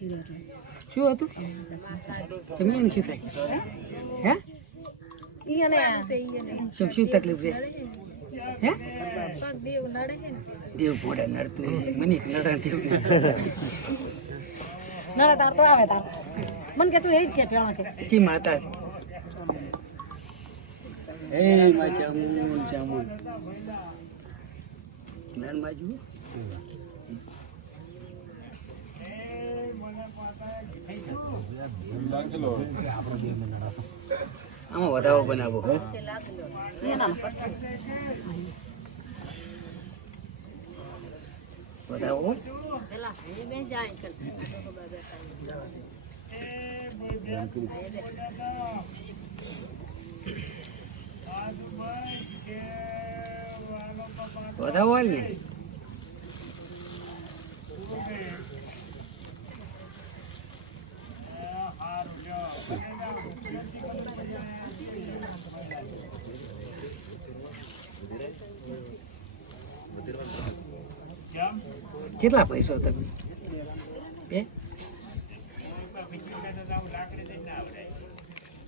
શું હતું? જમીન શું થાય? હે? શું શું તકલીફ છે? હે? દેવ પોડા નડતું છે. મને નડા દેવ નડે તાર તો આવે તાર. મને કે તું એ જ કે પેલા કે. ચી માતા છે. હે માં ચામુન ચામુન જ્ઞાન બાજુ આમાં વધાવો બનાવો. વધાવો? વધાવો ને. કેટલા પૈસો તમે? બે?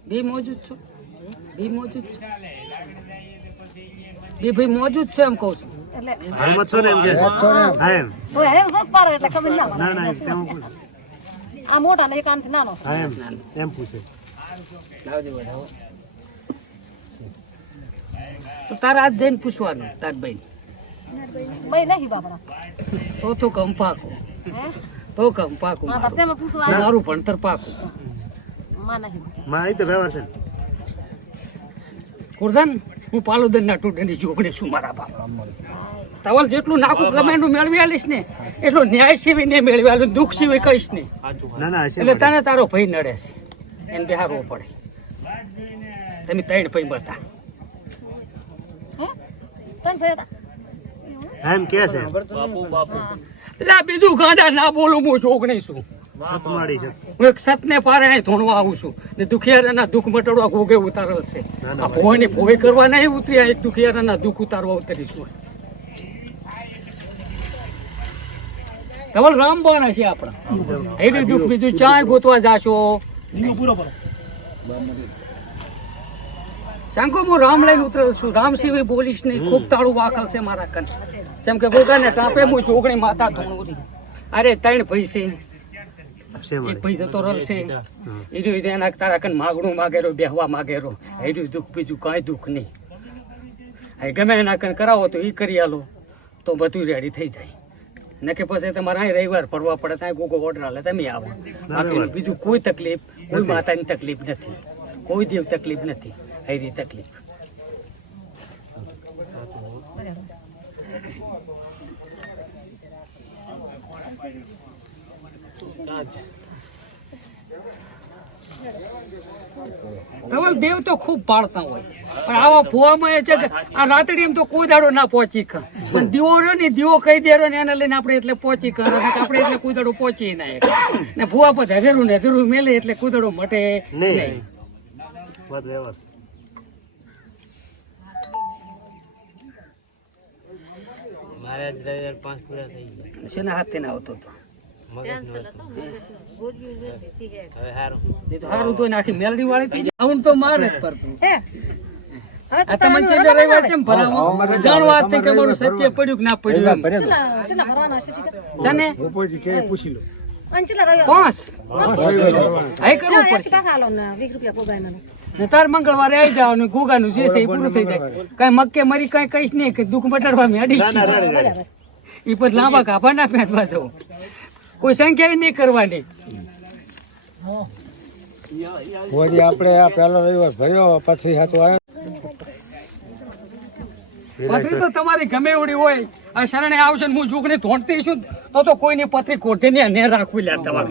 બે મોજૂદ છો? બે મોજૂદ છો? બે ભાઈ મોજૂદ છો એમ કહું છું. એટલે છો ને એમ કે હા એમ. ઓય હે શોખ પાડે એટલે ખબર ના ના ના એમ તેમાં પૂછ. આ મોટા ને એક આનથી નાનો છે. હા એમ. એમ પૂછે. લાવજો વધાવો તો તારે આજ જઈને પૂછવાનું તાર ભાઈ ભાઈ નહીં બાપડા. તો તો કમ પાકું. તો કમ પાકું. મારું ભણતર પાકું. માં નહીં માં અહીં તો વ્યવહાર છે. ને કુરધન હું પાલુદન ના ટૂટની જોગણી છું મારા બાપ તવલ જેટલું નાખું ગમે એનું મેળવી આલીશ ને એટલું ન્યાય સિવાય નહીં મેળવી આલું દુઃખ સિવાય કહીશ નહીં. ના ના એટલે તને તારો ભાઈ નડે છે. એને બિહારવો પડે. તમે ત્રણ ભાઈ બતા ત્રણ ભાઈ હતા? એમ કે છે? બાપુ બાપુ. લા બીજું ગાંડા ના બોલું હું જોગણી છું. હું એક સતને પારે અહીં ધોણવા આવું છું. ને દુખિયારાના દુઃખ મટાડવા ગોગે ઉતારેલ છે. આ ભોયની ભોય કરવા નહીં ઉતર્યા એક દુખિયારાના દુઃખ ઉતારવા ઉતરીશું ધવલ રામબાણા છે આપણા. એનું દુઃખ બીજું ચાય ગોતવા જાશો. શંકુ હું રામ લઈને ઉતરેલ છું. રામ સિવાય બોલીશ નહીં. ખૂબ તાળું વાકલ છે મારા કન જેમ કે ગોગાને ટાપે હું જોગણી માતા ધોણું અરે ત્રણ ભાઈ છે. એક ભાઈ જતો રલશે એનું એને એના તારા કન માગણું માગેરો બેહવા માગેરો. એનું દુઃખ બીજું કાંઈ દુઃખ નહીં. હવે ગમે એના કન કરાવો તો એ કરી આલો તો બધું રેડી થઈ જાય. નકે પછી તમારે અહીં રવિવાર ફરવા પડે ત્યાં ગોગો ઓર્ડર હાલે તમે આવો. બાકી બીજું કોઈ તકલીફ કોઈ માતાની તકલીફ નથી. કોઈ દેવ તકલીફ નથી. એની તકલીફ ધવલ દેવ તો ખૂબ પાળતા હોય. પણ આવા ફોવામાં એ છે કે આ રાતડી એમ તો કોઈ દાડો ના પહોંચી કર પણ દીવો રહ્યો ને દીવો કહી દે રહ્યો ને એને લઈને આપણે એટલે પહોંચી કર આપણે એટલે કુદડો પહોંચી ના. ને ભૂવા પર હધેરું ને ધરેરું મેલે એટલે કુદડો દાડો મટે નહીં. વાત મારે આજ રવિવાર પાંચ પૂરા થઈ ગયા. શેના હાથે ના આવતો હતો સત્ય પડ્યું કે ના પડ્યું એમ. ચલા ચલા ભરવાના છે. શીખર જાને અને ચલા રહ્યો પાંચ રૂપિયા ને તાર મંગળવારે આવી જવાનું ગોગાનું જે છે એ પૂરું થઈ જાય. કઈ મક્કે મરી કઈ કહીશ નહીં કે દુઃખ મટાડવા મેં મેળીશ એ પર લાંબા કાપા ના પહેરવા જવું કોઈ સંખ્યા નહીં કરવાની. વળી આપણે આ પહેલો રવિવાર ભર્યો પછી હાથું આવ્યો. પથરી તો તમારી ગમે એવડી હોય. આ શરણે આવશે ને હું જુગને ધોંટતી છું તો તો કોઈની પથરી કોઠે ને ને રાખવી લે તમારે.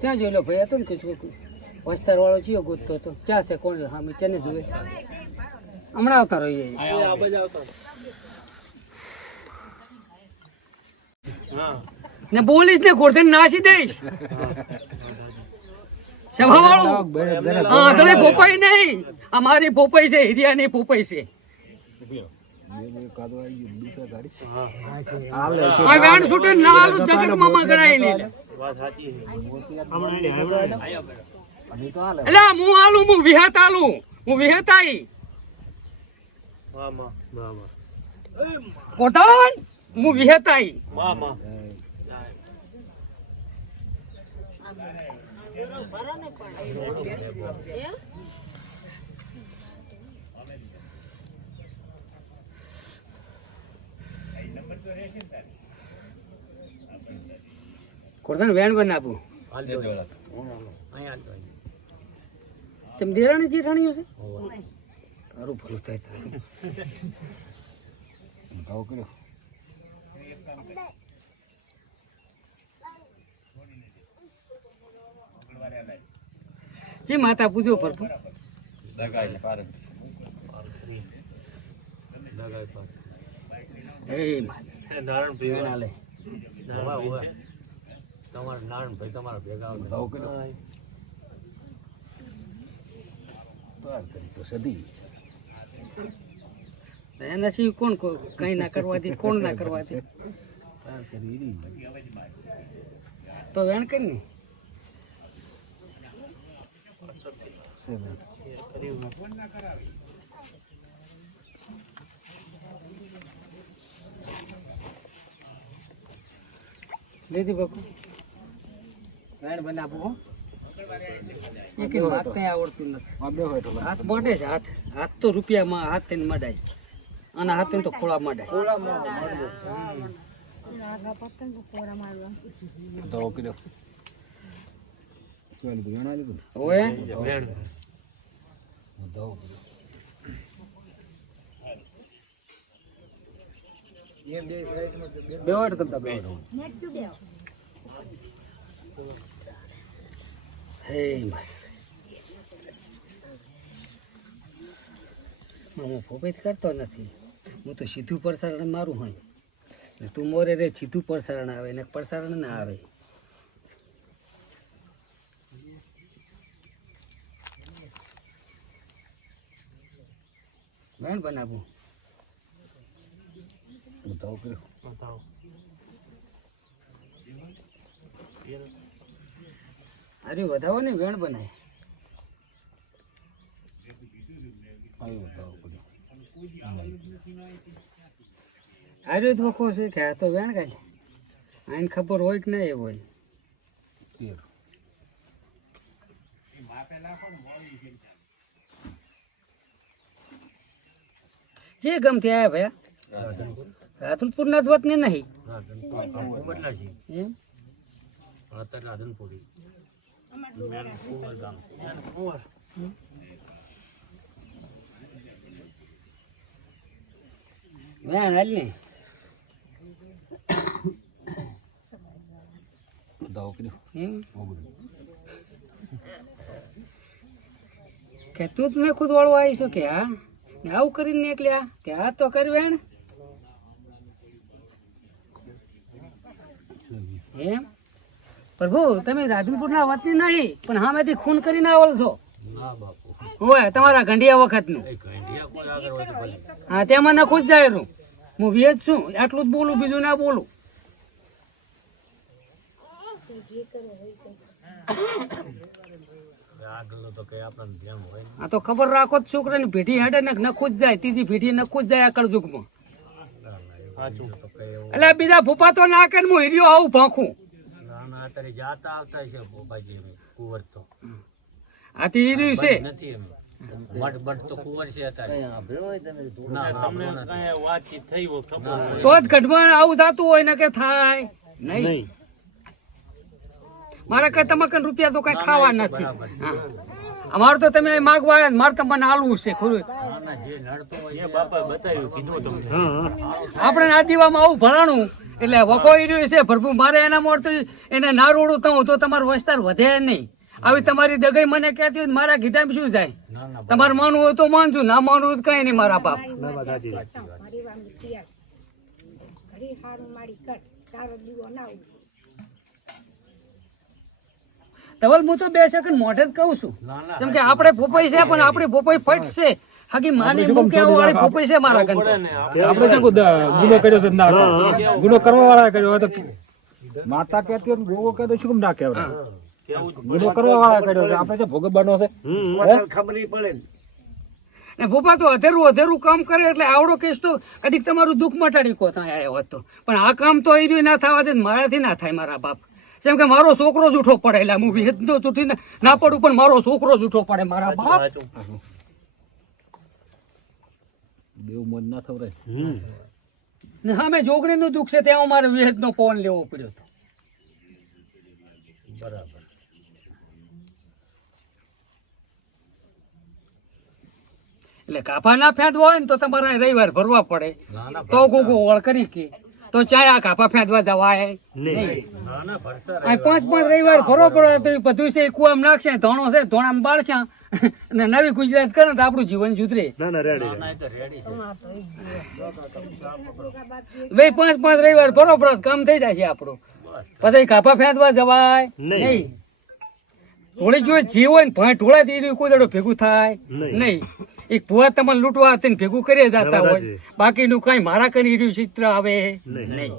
ત્યાં જોઈ લો ભાઈ હતો ને કશું વસ્તાર વાળો ચિયો ગોતતો હતો? ક્યાં છે કોણ હા મેં તેને જોવે હમણાં આવતા રહીએ ને બોલીશ ને ગોરધન નાસી દઈશ. હા તને પોપાઈ નહીં. અમારી મારી પોપાઈ છે હિરિયાની પોપાઈ છે. વેણ છૂટે ના આલું જગત નહીં હમણાં એની હમણાં એટલે હું હાલું હું વિહત હાલું. હું વિહત આઈ કોટન હું વિહત આઈ કોટન વેણ આપું તમે દેરાણી જેઠાણીઓ છે? તારું ભલું થાય તારું. જે માતા પૂજો ભરપૂર એ માતા તો સદી એના સિવાય કોણ કો- કઈ ના કરવાથી કોણ ના કરવાથી તો વેણ કરી ને? દીદી બાપુ. વેણ બનાવવું હો એક માગતે આવડતું નથી. હાથ મોઢે જ હાથ. હાથ તો રૂપિયામાં હાથ તેને મડાય. અને હાથ તો ખોળા મડાય. બેવાડ કરતા બેવાડ હે ફોફેત કરતો નથી. હું તો સીધું પ્રસારણ મારું હોય. ને તું મોરે રે, સીધું પ્રસારણ આવે, ને પ્રસારણ ના આવે. વેણ બનાવું? અરે વધાવો ને વેણ બનાય. આર્યો તો વખો છે કે આ તો વેણ કાંઈ. આઈને ખબર હોય કે નહીં હોય. જે ગમતી આયા ભાઈ રાધનપુર ના જ વાત ને નહીં એમ? વેણ હાલ ને કે તું તને ખુદ વાળો આવી છો કે હા? ને આવું કરીને નીકળ્યા કે આ તો કરી વેણ એમ? પ્રભુ તમે રાધનપુરના વતની નહીં પણ હામેથી ખૂન કરીને આવેલ છો. હોય તમારા ઘંટિયા વખતનું. હા તેમાં નખું જ જાય હું હું વેચ છું આટલું જ બોલું બીજું ના બોલું. આ તો ખબર રાખો જ છોકરાની ભેટી હેડે ને નખું જ જાય તીજી ભેટી નખું જ જાય આ કળજુગમાં. એટલે બીજા ભૂપા તો ના કે હું હીરિયો આવું ભાંખું. આ તો હીર્યું છે. તો જ ગઢમાં આવું થતું હોય ને કે થાય. નહીં. મારે કઈ તમે રૂપિયા તો કઈ ખાવા નથી. અમારું તો તમે માગવા મારે તમને આલવું છે ખરું આપણે આ દીવામાં આવું ભરાણું. એટલે વકો રહ્યું છે ભરપૂર મારે એના મોડથી એને ના રોડું તો તો તમારો વિસ્તાર વધે નહીં. આવી તમારી દગાઈ મને કહેતી હોય મારા ગીતામાં શું જાય? તમારે માનવું હોય તો માનજો ના માનવું હોય તો કઈ નહીં મારા બાપ ના વાત સાચી છે. મારી વામી તૈયાર ઘડી હારું મારી કટ તારો દીવો ના ઉગે. ધવલ હું તો બે સેકન્ડ મોઢે જ કહું છું. કેમ કે આપણે ભોપાઈ છે પણ આપણી ભોપાઈ ફટ છે હાકી માને મૂકે વાળી પોપાઈ છે મારા ગંતો આપણે તો ગુનો કર્યો છે ના ગુનો કરવા વાળા કર્યો હોય તો માતા કહેતી હોય ગોગો ગુનો તો શું કેમ ના કહેવાય? ગુનો કરવા વાળા કર્યો છે. આપણે તો ભોગવવાનો છે. ને. ભોપા તો અધેરું અધેરું કામ કરે એટલે આવડો કેસ તો કદીક તમારું દુઃખ મટાડી કો ત્યાં આવ્યો હતો પણ આ કામ તો એ ના થવા દે મારાથી ના થાય મારા બાપ. જેમ કે મારો છોકરો જૂઠો પડે એટલે હું વિહેત તો તૂટી ના પડું પણ મારો છોકરો જૂઠો પડે મારા બાપ. દેવ મન ના થવરાય ને સામે જોગણીનું દુઃખ છે ત્યાં મારે વિહેતનો પવન લેવો પડ્યો હતો. એટલે કાપા ના ફેંદ હોય ને તો તમારે રવિવાર ભરવા પડે. તો કોકો ઓળ કરી કે. તો ચાય આ કાપા ફેંદવા જવાય? નહીં. પાંચ પાંચ રવિવાર ભરવો પડે તો બધું છે કુવામાં નાખશે ધોણો છે ધોણામાં બાળશે. અને નવી ગુજરાત કરે તો આપણું જીવન સુધરે ના ના બે પાંચ પાંચ રવિવાર ફરો પડે કામ થઈ જાય છે આપણું. પછી કાપા ફેંદવા જવાય? નહીં. થોડી જો જીવન ભાઈ ઢોળા દે કોઈ દડો ભેગું થાય? નહીં. એક ભુવા તમને લૂંટવા હતી ને ભેગું કરી જતા હોય. બાકીનું કઈ મારા કરી રહ્યું ચિત્ર આવે? નહીં.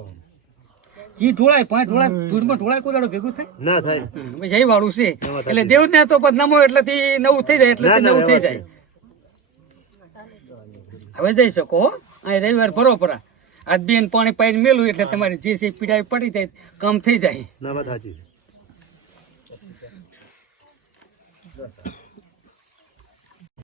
જી ઢોળાય ભાઈ ઢોળા ધૂળમાં ઢોળાય કોઈ દાડો ભેગું થાય? ના થાય. જય વાળું છે. એટલે દેવ ને તો પછી નમો એટલે નવું થઈ જાય એટલે ના, ના, નવું થઈ જાય. હવે જઈ શકો હો. રવિવાર ભરો પરા. આજ બેન પાણી પાઈને મેલું એટલે તમારી જે છે પીડાઈ પડી જાય કામ થઈ જાય. ના વાત સાચી છે.